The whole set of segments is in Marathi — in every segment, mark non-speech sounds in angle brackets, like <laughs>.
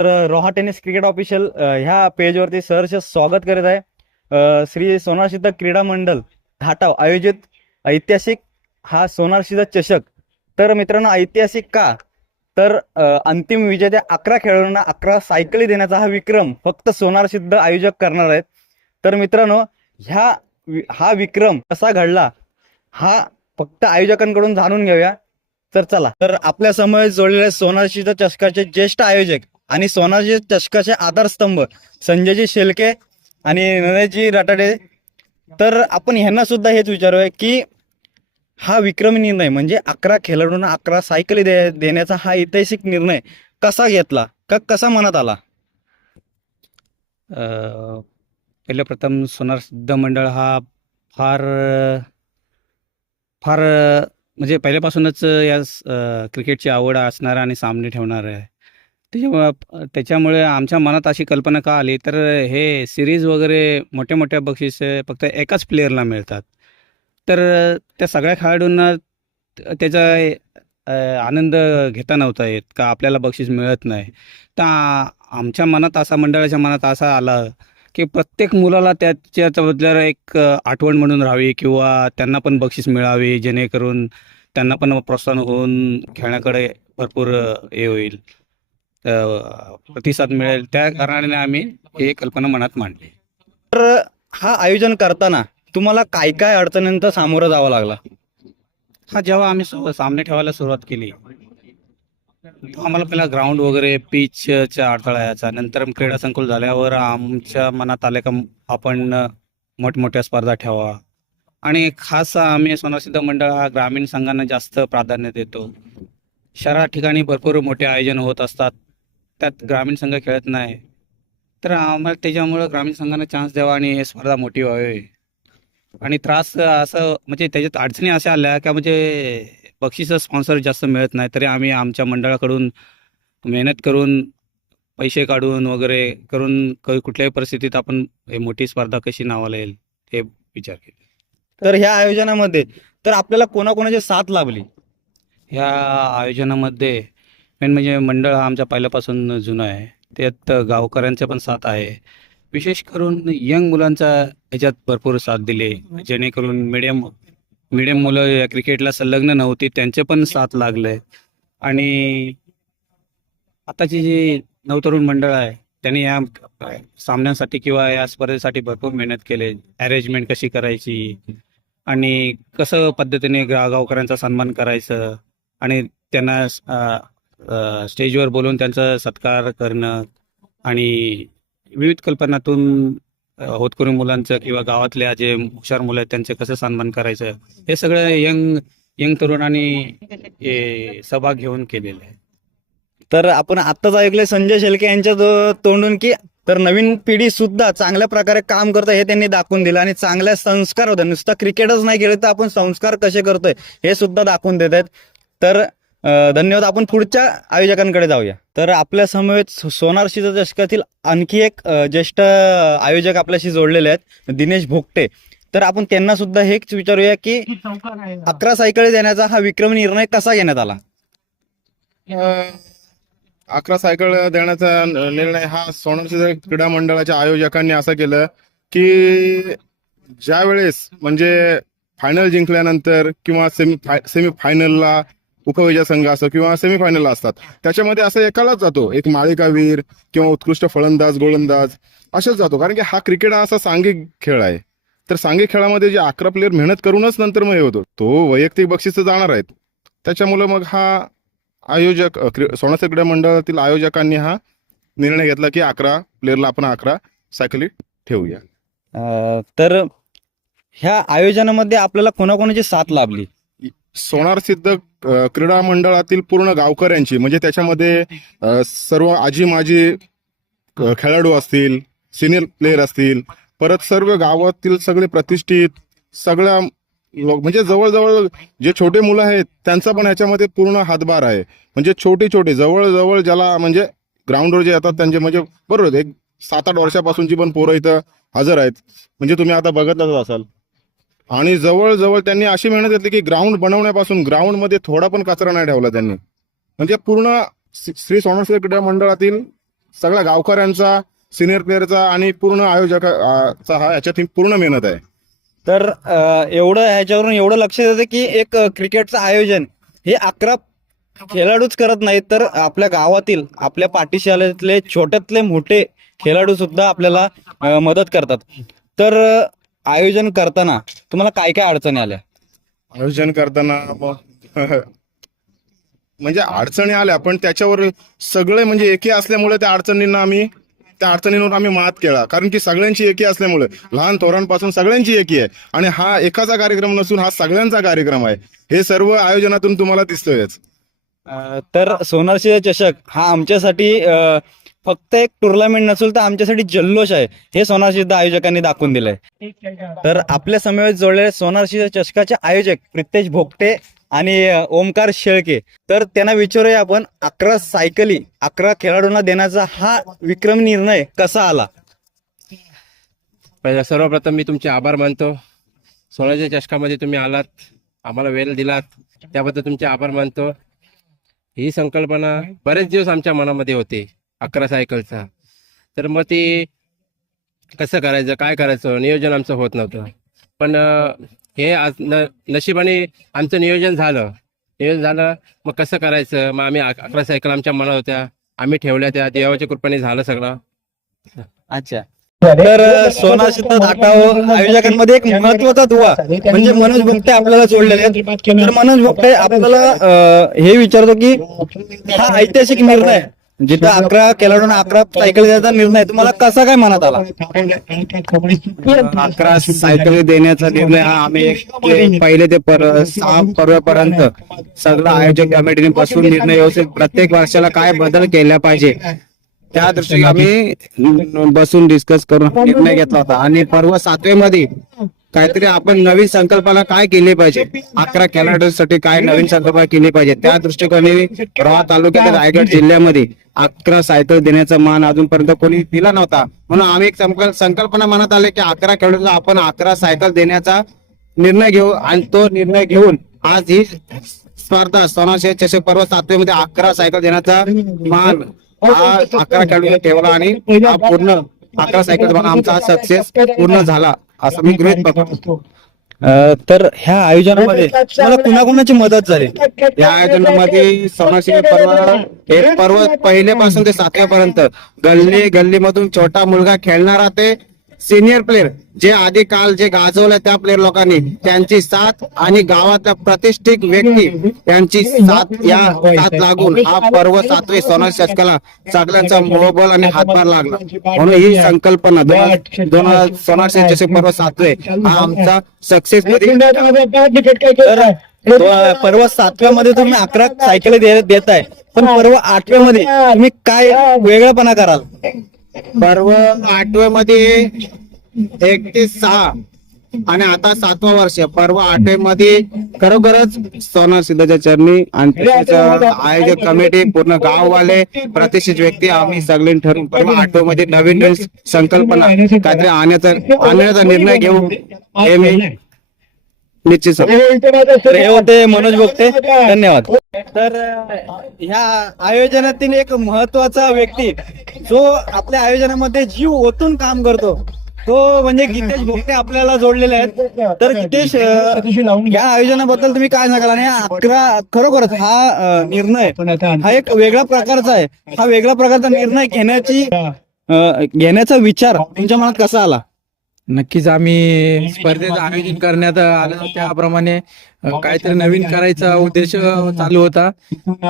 तर रोहा टेनिस क्रिकेट ऑफिशियल ह्या पेजवरती सहर्ष स्वागत करीत आहे. श्री सोनारसिद्ध क्रीडा मंडल घाटाव आयोजित ऐतिहासिक हा सोनारशिद्ध चषक. तर मित्रांनो ऐतिहासिक का? तर अंतिम विजेत्या अकरा खेळाडूंना अकरा सायकली देण्याचा हा विक्रम फक्त सोनारसिद्ध आयोजक करणार आहेत. तर मित्रांनो ह्या हा विक्रम कसा घडला? हा फक्त आयोजकांकडून जाणून घेऊया. तर चला. तर आपल्यासमोर जोडलेले सोनारशिद्ध चषकाचे ज्येष्ठ आयोजक आणि सोनाजी चषकाचे आधारस्तंभ संजयजी शेलके आणि नरेशजी राटाडे. तर आपण ह्यांना सुद्धा हेच विचारूया की हा विक्रमी निर्णय म्हणजे अकरा खेळाडूंना अकरा सायकली दे देण्याचा हा ऐतिहासिक निर्णय कसा घेतला? का कसा मनात आला? अ, पहिलं प्रथम सोनार सिद्ध मंडळ हा फार फार म्हणजे पहिल्यापासूनच या क्रिकेटची आवड असणारा आणि सामने ठेवणार आहे. त्याच्यामुळं त्याच्यामुळे आमच्या मनात अशी कल्पना का आली? तर हे सिरीज वगैरे मोठ्या मोठ्या बक्षीस फक्त एकाच प्लेअरला मिळतात. तर त्या सगळ्या खेळाडूंना त्याचा आनंद घेता नव्हता येत का आपल्याला बक्षीस मिळत नाही. तर आमच्या मनात असा मंडळाच्या मनात असा आला की प्रत्येक मुलाला त्याच्याबद्दल एक आठवण म्हणून राहावी किंवा त्यांना पण बक्षीस मिळावी जेणेकरून त्यांना पण प्रोत्साहन होऊन खेळण्याकडे भरपूर हे होईल. प्रतिसाद मिळेल. त्या कारणाने आम्ही ही कल्पना मनात मांडली. तर हा आयोजन करताना तुम्हाला काय काय अडचणींचा सामोरं जावं लागला? हा जेव्हा आम्ही सामने ठेवायला सुरुवात केली आम्हाला पहिला ग्राउंड वगैरे पिचच्या अडथळा यायचा नंतर क्रीडा संकुल झाल्यावर आमच्या मनात आले का आपण मोठमोठ्या स्पर्धा ठेवा. आणि खास आम्ही सोनासिद्ध मंडळ हा ग्रामीण संघांना जास्त प्राधान्य देतो. शहरा ठिकाणी भरपूर मोठे आयोजन होत असतात. त्यात ग्रामीण संघ खेळत नाही. तर आम्हाला त्याच्यामुळं ग्रामीण संघांना चान्स द्यावा आणि हे स्पर्धा मोठी व्हावी. आणि त्रास असं म्हणजे त्याच्यात अडचणी अशा आल्या का म्हणजे बक्षीसं स्पॉन्सर जास्त मिळत नाही तरी आम्ही आमच्या मंडळाकडून मेहनत करून पैसे काढून वगैरे करून कुठल्याही परिस्थितीत आपण हे मोठी स्पर्धा कशी नावाला येईल हे विचार केले. तर ह्या आयोजनामध्ये तर आपल्याला कोणाकोणाची साथ लाभली? ह्या आयोजनामध्ये मेन म्हणजे मंडळ हा आमच्या पहिल्यापासून जुना आहे. त्यात गावकऱ्यांचा पण साथ आहे. विशेष करून यंग मुलांचा ह्याच्यात भरपूर साथ दिली. जेणेकरून मिडियम मिडियम मुलं या क्रिकेटला संलग्न नव्हती त्यांचे पण साथ लागले. आणि आताची जी नवतरुण मंडळ आहे त्यांनी या सामन्यांसाठी किंवा या स्पर्धेसाठी भरपूर मेहनत केली. अरेंजमेंट कशी करायची आणि कसं पद्धतीने गावकऱ्यांचा सन्मान करायचं आणि त्यांना स्टेजवर बोलून त्यांचा सत्कार करणं आणि विविध कल्पनातून होतकरून मुलांचं किंवा गावातल्या जे हुशार मुलं आहेत त्यांचे कसं सन्मान करायचं हे सगळं यंग यंग तरुणांनी सहभाग घेऊन केलेलं आहे. तर आपण आत्ताच ऐकले संजय शेलके यांच्या तोंडून की तर नवीन पिढी सुद्धा चांगल्या प्रकारे काम करतोय हे त्यांनी दाखवून दिलं आणि चांगल्या संस्कार होते नुसतं क्रिकेटच नाही खेळत तर आपण संस्कार कसे करतोय हे सुद्धा दाखवून देत आहेत. तर धन्यवाद. आपण पुढच्या आयोजकांकडे जाऊया. तर आपल्या समवेत सोनारशीच्या सोनार चषकातील आणखी एक ज्येष्ठ आयोजक आपल्याशी जोडलेले आहेत दिनेश भोगटे. तर आपण त्यांना सुद्धा हेच विचारूया की अकरा सायकल देण्याचा हा विक्रम निर्णय कसा घेण्यात आला? अकरा सायकल देण्याचा निर्णय हा सोनारशी क्रीडा मंडळाच्या आयोजकांनी असं केलं की ज्या वेळेस म्हणजे फायनल जिंकल्यानंतर किंवा सेमी सेमी फायनलला उपविजय संघ असो किंवा सेमीफायनल असतात. त्याच्यामध्ये असं एकालाच जातो. एक मालिकावीर किंवा उत्कृष्ट फलंदाज गोलंदाज असेच जातो. कारण की हा क्रिकेट हा असा सांघिक खेळ आहे. तर सांघिक खेळामध्ये जे अकरा प्लेअर मेहनत करूनच नंतर मग हे होतो. तो वैयक्तिक बक्षीस जाणार आहेत. त्याच्यामुळे मग हा आयोजक अ, क्रीडा मंडळातील आयोजकांनी हा निर्णय घेतला की अकरा प्लेअरला आपण अकरा सायकली ठेवूया. तर ह्या आयोजनामध्ये आपल्याला कोणाकोणाची साथ लाभली? सोनार सिद्ध क्रीडा मंडळातील पूर्ण गावकऱ्यांची म्हणजे त्याच्यामध्ये सर्व आजी माजी खेळाडू असतील सिनियर प्लेयर असतील परत सर्व गावातील सगळे प्रतिष्ठित सगळ्या लोक म्हणजे जवळजवळ जे छोटे मुलं आहेत त्यांचा पण ह्याच्यामध्ये पूर्ण हातभार आहे. म्हणजे छोटे छोटे जवळजवळ ज्याला म्हणजे ग्राउंडवर जे येतात त्यांचे म्हणजे बरोबर एक सात आठ वर्षापासूनची पण पोरं इथं हजर आहेत. म्हणजे तुम्ही आता बघतच असाल. आणि जवळजवळ त्यांनी अशी मेहनत घेतली की ग्राउंड बनवण्यापासून ग्राउंडमध्ये थोडा पण कचरा नाही ठेवला त्यांनी. म्हणजे पूर्ण श्री- श्री क्रीडा मंडळातील सगळ्या गावकऱ्यांचा सिनियर प्लेअरचा आणि पूर्ण आयोजकाचा हा याच्यात ही पूर्ण मेहनत आहे. तर एवढं ह्याच्यावरून एवढं लक्ष येतं की एक क्रिकेटचं आयोजन हे अकरा खेळाडूच करत नाहीत तर आपल्या गावातील आपल्या पाठशाळेतले छोट्यातले मोठे खेळाडू सुद्धा आपल्याला मदत करतात. तर आयोजन करताना तुम्हाला काय काय अडचणी आल्या? आयोजन करताना <laughs> म्हणजे अडचणी आल्या पण त्याच्यावर सगळे म्हणजे एकी असल्यामुळे त्या अडचणींना आम्ही त्या अडचणींवर आम्ही मात केला. कारण की सगळ्यांची एकी असल्यामुळे लहान थोरांपासून सगळ्यांची एकी आहे. आणि हा एकाचा कार्यक्रम नसून हा सगळ्यांचा कार्यक्रम आहे. हे सर्व आयोजनातून तुम्हाला दिसतोयच. तर सोनारशी चषक हा आमच्यासाठी फक्त एक टुर्नामेंट नसून तर आमच्यासाठी जल्लोष आहे. हे सोनारसिद्ध आयोजकांनी दाखवून दिलंय. तर आपल्या समवेत जोडलेले सोनारशी चषकाचे आयोजक प्रितेश भोगटे आणि ओमकार शेळके. तर त्यांना विचारूया आपण अकरा सायकली अकरा खेळाडूंना देण्याचा हा विक्रम निर्णय कसा आला? पहिला सर्वप्रथम मी तुमचे आभार मानतो. सोन्याच्या चषकामध्ये तुम्ही आलात आम्हाला वेळ दिलात. त्याबद्दल तुमचे आभार मानतो. ही संकल्पना बरेच दिवस आमच्या मनामध्ये होती अकरा सायकलचा. तर मग ती कसं करायचं काय करायचं नियोजन आमचं होत नव्हतं. पण हे आज न नशिबाने आमचं नियोजन झालं. नियोजन झालं मग कसं करायचं? मग आम्ही अक- अकरा सायकल आमच्या मनात होत्या. आम्ही ठेवल्या त्या देवाच्या कृपेने झालं सगळं. अच्छा. तर सोनारसिद्ध धाटाव आयोजकांमध्ये एक महत्त्वाचा दुवा म्हणजे मनोज भोगटे आपल्याला जोडलेले आहेत. तर मनोज भोगटे आपल्याला हे विचारतो की हा ऐतिहासिक निर्णय जिथं अकरा खेळाडूंना अकरा सायकल द्यायचा निर्णय तुम्हाला कसा काय मनात आला? अकरा सायकली देण्याचा निर्णय हा आम्ही पहिले ते पर सहा पर्वापर्यंत सगळं आयोजक कमिटीने बसून निर्णय व्यवस्थित प्रत्येक वर्षाला काय बदल केला पाहिजे त्या दृष्टीने आम्ही बसून डिस्कस करून निर्णय घेतला होता. आणि पर्व सातवे मध्ये काहीतरी आपण नवीन संकल्पना काय केली पाहिजे? अकरा खेळाडूंसाठी काय नवीन संकल्पना केली पाहिजे? त्या दृष्टिकोनाने रोहा तालुक्यात रायगड जिल्ह्यामध्ये अकरा सायकल देण्याचा मान अजूनपर्यंत कोणी दिला नव्हता. म्हणून आम्ही एक संकल्प- संकल्पना मनात आले की अकरा खेळाडूंना आपण अकरा सायकल देण्याचा निर्णय घेऊ आणि तो निर्णय घेऊन आज ही स्पर्धा सोनाशे चषक पर्व सातवे मध्ये अकरा सायकल देण्याचा मान हा अकरा खेळाडूंनी ठेवला आणि हा पूर्ण अकरा सायकल आमचा सक्सेस पूर्ण झाला असं मी गृहित बघतो. अ, तर ह्या आयोजनामध्ये तुम्हाला कुणाकुणाची मदत झाली? या आयोजनामध्ये सोनाशिरी पर्व हे पर्व पहिल्यापासून ते सातव्यापर्यंत गल्ली गल्लीमधून छोटा मुलगा खेळणारा ते सिनियर प्लेयर जे आधी काल जे गाजवलं त्या प्लेयर लोकांनी त्यांची साथ आणि गावातल्या प्रतिष्ठित व्यक्ती त्यांची साथ या साथ लागून हा पर्व सातवे सोना शतकाला सगळ्यांचा मोहबल आणि हातभार लागला. म्हणून ही संकल्पना दोन दोन हजार सोळाशे चषक पर्व सातवे हा आमचा सक्सेस पर्व सातव्या मध्ये तुम्ही अकरा सायकल देत आहे पण पर्व आठव्या मध्ये तुम्ही काय वेगळेपणा कराल? पर्व आठवे मध्ये एकतीस सहा आणि आता सातवा वर्ष. पर्व आठवे मध्ये खरोखरच सोना सिद्धाच्या चरणी आणि आयोजक कमिटी पूर्ण गाववाले प्रतिष्ठित व्यक्ती आम्ही सगळे ठरवून पर्व आठवे मध्ये नवीन नवीन संकल्पना काहीतरी आणण्याचा आणण्याचा निर्णय घेऊ हे मी निश्चित हे होते मनोज बोगटे धन्यवाद. तर ह्या आयोजनातील एक महत्त्वाचा व्यक्ती जो आपल्या आयोजनामध्ये जीव ओतून काम करतो तो म्हणजे गीतेश भोगटे आपल्याला जोडलेले आहेत. तर गीतेश या आयोजनाबद्दल तुम्ही काय सांगाल? आणि अकरा खरोखरच हा निर्णय हा एक वेगळा प्रकारचा आहे. हा वेगळा प्रकारचा निर्णय घेण्याची घेण्याचा विचार तुमच्या मनात कसा आला? नक्कीच आम्ही स्पर्धेचं आयोजन करण्यात आलं त्याप्रमाणे काहीतरी नवीन करायचा उद्देश चालू होता.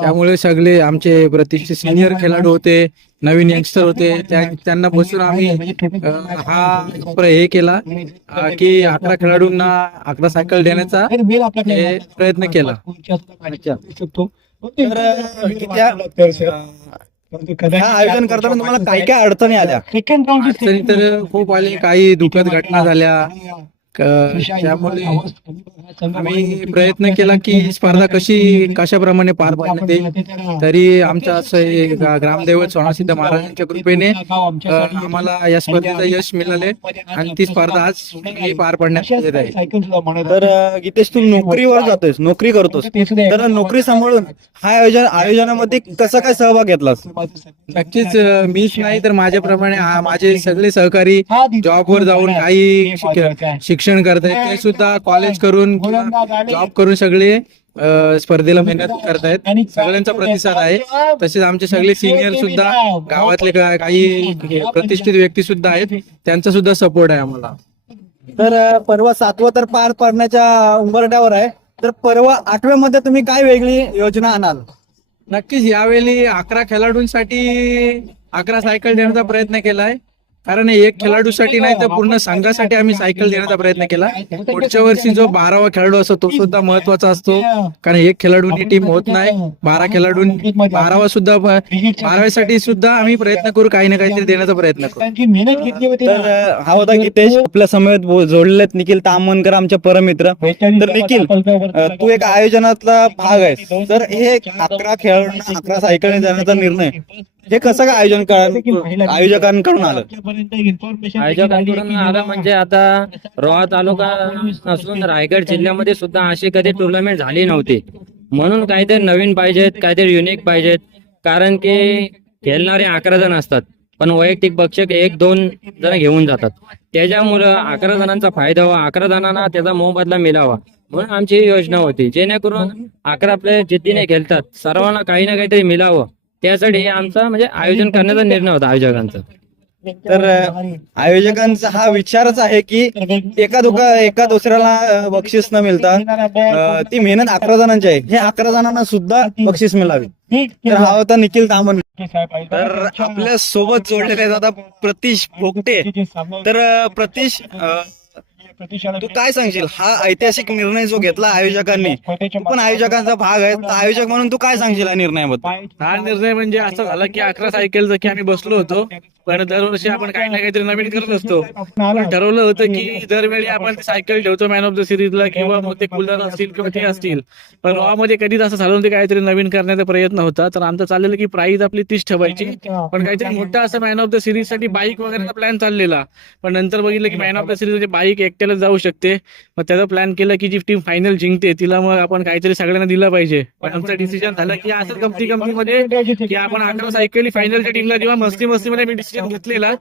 त्यामुळे सगळे आमचे प्रतिष्ठित सिनियर खेळाडू होते नवीन यंगस्टर होते त्या- त्यांना बसून आम्ही अ, हा प्र- हे केला की अकरा खेळाडूंना अकरा सायकल देण्याचा प्रयत्न केला. आयोजन करताना तुम्हाला काय काय अडचणी आल्या. अडचणी तर खूप आले काही दुःखद घटना झाल्या. त्यामुळे आम्ही प्रयत्न केला की ही स्पर्धा कशी कशाप्रमाणे पार येईल तरी आमच्या असं ग्रामदैवत सोनासिद्ध महाराजांच्या कृपेने आम्हाला या स्पर्धेचं यश मिळाले. आणि ती स्पर्धा आज पार पाडण्यात येत आहे तर गीतेश तू नोकरीवर जातोस नोकरी करतोस. तर नोकरी सांभाळून हा आयोजन आयोजनामध्ये कसा काय सहभाग घेतलास? नक्कीच मीच नाही तर माझ्याप्रमाणे माझे सगळे सहकारी जॉबवर जाऊन काही शिक- शिक्षण करतायत ते सुद्धा कॉलेज करून जॉब करून सगळे स्पर्धेला मेहनत करतायत. सगळ्यांचा प्रतिसाद आहे. तसेच आमचे सगळे सिनियर सुद्धा गावातले काही प्रतिष्ठित व्यक्ती सुद्धा आहेत. त्यांचा सुद्धा सपोर्ट आहे आम्हाला. तर परवा सातवं तर पार पाडण्याच्या उंबरट्यावर आहे. तर परवा आठव्यामध्ये तुम्ही काय वेगळी योजना आणाल? नक्कीच यावेळी अकरा खेळाडूंसाठी अकरा सायकल देण्याचा प्रयत्न केलाय. कारण एक खेळाडूसाठी नाही तर पूर्ण संघासाठी आम्ही सायकल देण्याचा प्रयत्न केला. पुढच्या वर्षी जो बारावा खेळाडू असतो तो सुद्धा महत्त्वाचा असतो. कारण एक खेळाडूंनी टीम होत नाही. बारा खेळाडू बारावा सुद्धा बाराव्यासाठी सुद्धा आम्ही प्रयत्न करू काही ना काहीतरी देण्याचा प्रयत्न करू. तर हा होता गीतेश आपल्या समवेत आहेत निखिल तामनकर आमचे परमित्र. तर निखिल तू एक आयोजनातला भाग आहेस. तर हे अकरा खेळाडूंना अकरा सायकल देण्याचा निर्णय. हे कसं काय आयोजन कळ- आयोजकांकडून आलं. आयोजकांकडून आलं म्हणजे आता रोहा तालुका नसून रायगड जिल्ह्यामध्ये सुद्धा अशी कधी टुर्नामेंट झाली नव्हती. म्हणून काहीतरी नवीन पाहिजेत काहीतरी युनिक पाहिजेत. कारण की खेळणारे अकरा जण असतात. पण वैयक्तिक बक्षक एक दोन जण घेऊन जातात. त्याच्यामुळं अकरा जणांचा फायदा व्हावा अकरा जणांना त्याचा मोबदला मिळावा. म्हणून आमची ही योजना होती. जेणेकरून अकरा प्लेयर जिद्दीने खेळतात. सर्वांना काही ना काहीतरी मिळावं. त्यासाठी हे आमचा म्हणजे आयोजन करण्याचा निर्णय होता आयोजकांचा. तर आयोजकांचा हा विचारच आहे की एका दुका एका दुसऱ्याला बक्षीस न मिळता ती मेहनत अकरा जणांची आहे. हे अकरा जणांना सुद्धा बक्षीस मिळावे. तर हा होता निखिल तामन तर आपल्यासोबत जोडलेले आता प्रतीश पोगटे तर प्रतीश तू काय सांगशील? हा ऐतिहासिक निर्णय जो घेतला आयोजकांनी तू पण आयोजकांचा भाग आहे. तर आयोजक म्हणून तू काय सांगशील या निर्णयाबद्दल? हा निर्णय म्हणजे असं झाला की अकरा सायकल की आम्ही बसलो होतो पण दरवर्षी आपण काही ना काहीतरी नवीन करत असतो. ठरवलं होतं की दरवेळी आपण सायकल ठेवतो मॅन ऑफ द सिरीजला किंवा मग ते कूलर असतील किंवा ते असतील. पण रॉ मध्ये कधीच असं झालं नव्हतं की काहीतरी नवीन करण्याचा प्रयत्न होता. तर आमचं चाललेलं की प्राईज आपली तीच ठेवायची. पण काहीतरी मोठा असं मॅन ऑफ द सिरीजसाठी बाईक वगैरेचा प्लॅन चाललेला. पण नंतर बघितलं की man of the series bike एकट्याला जाऊ शकते. मग त्याचा प्लॅन केला की जी टीम फायनल जिंकते तिला मग आपण काहीतरी सगळ्यांना दिलं पाहिजे. पण आमचं डिसिजन झालं की असं कमती कमती मध्ये की आपण अकरा सायकली फायनलच्या टीमला जेव्हा मस्ती मस्तीमध्ये मी डिसिजन घेतलेला.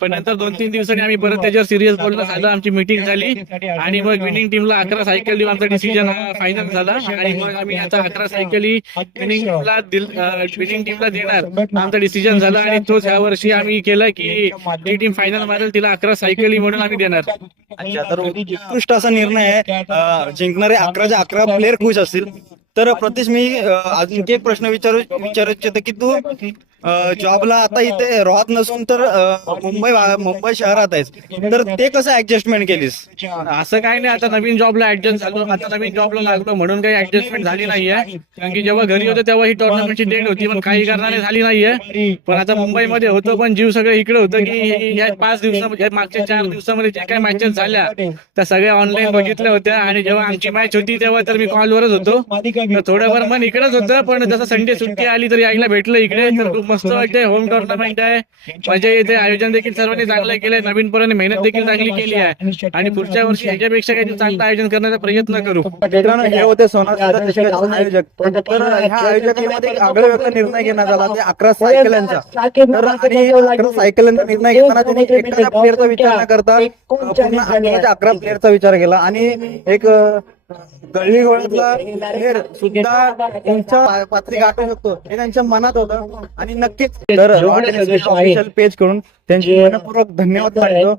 पण नंतर दोन तीन दिवसांनी आम्ही परत त्याच्यावर सिरियस बोलणं झालं आमची मीटिंग झाली. आणि मग विनिंग टीमला अकरा सायकल देऊन आमचा डिसिजन हा फायनल झाला. आणि मग आम्ही आता अकरा सायकली विनिंग टीमला विनिंग टीमला देणार. आमचा डिसिजन झाला आणि तोच ह्या वर्षी आम्ही केलं की जी टीम फायनल मारेल तिला अकरा सायकली म्हणून आम्ही देणार. अच्छा तर उत्कृष्ट असा निर्णय आहे. जिंकणारे अकराच्या अकरा प्लेअर खुश असतील. तर प्रतीश मी अजून एक प्रश्न विचारू विचारू इच्छितो की तू जॉबला आता इथे राहत नसून तर मुंबई मुंबई शहरात आहेस. तर ते कसं ऍडजस्टमेंट केलीस? असं काही नाही. आता नवीन जॉबला ऍडजस्ट झालो. आता नवीन जॉबला लागलो म्हणून काही ऍडजस्टमेंट झाली नाहीये. कारण की जेव्हा घरी होतो तेव्हा ही टुर्नामेंटची डेट होती पण काही कारणाने झाली नाहीये. पण आता मुंबईमध्ये होतो पण जीव सगळं इकडे होतं की या पाच दिवसामध्ये मागच्या चार दिवसामध्ये ज्या काही मॅचेस झाल्या त्या सगळ्या ऑनलाईन बघितल्या होत्या. आणि जेव्हा आमची मॅच होती तेव्हा तर मी कॉलवरच होतो. तर थोडंफार मन इकडेच होतं पण जसं संडे सुट्टी आली तरी आईला भेटलं इकडे. तर खूप मस्त वाटतंय. होम टुर्नामेंट आहे. मजा येते आयोजन देखील सर्वांनी चांगलं केलंय. नवीन पोरांनी मेहनत देखील चांगली केली आहे. आणि पुढच्या वर्षी ह्याच्यापेक्षा काही चांगलं आयोजन करण्याचा प्रयत्न करू. हे होते आयोजक. तर ह्या आयोजकांमध्ये एक आगळा वेगळा निर्णय घेण्यात आला. ते अकरा सायकल्यांचा तर आणि अकरा सायकल्यांचा निर्णय घेताना त्यांनी एखाद्या प्लेअरचा विचार न करता पूर्ण अकरा प्लेअरचा विचार केला. आणि एक गोळ्यातला प्लेअर सुद्धा त्यांच्या पात्री गाठू शकतो. हे त्यांच्या मनात होतं. आणि नक्कीच तर पेज करून त्यांचे मनपूर्वक धन्यवाद मानतो.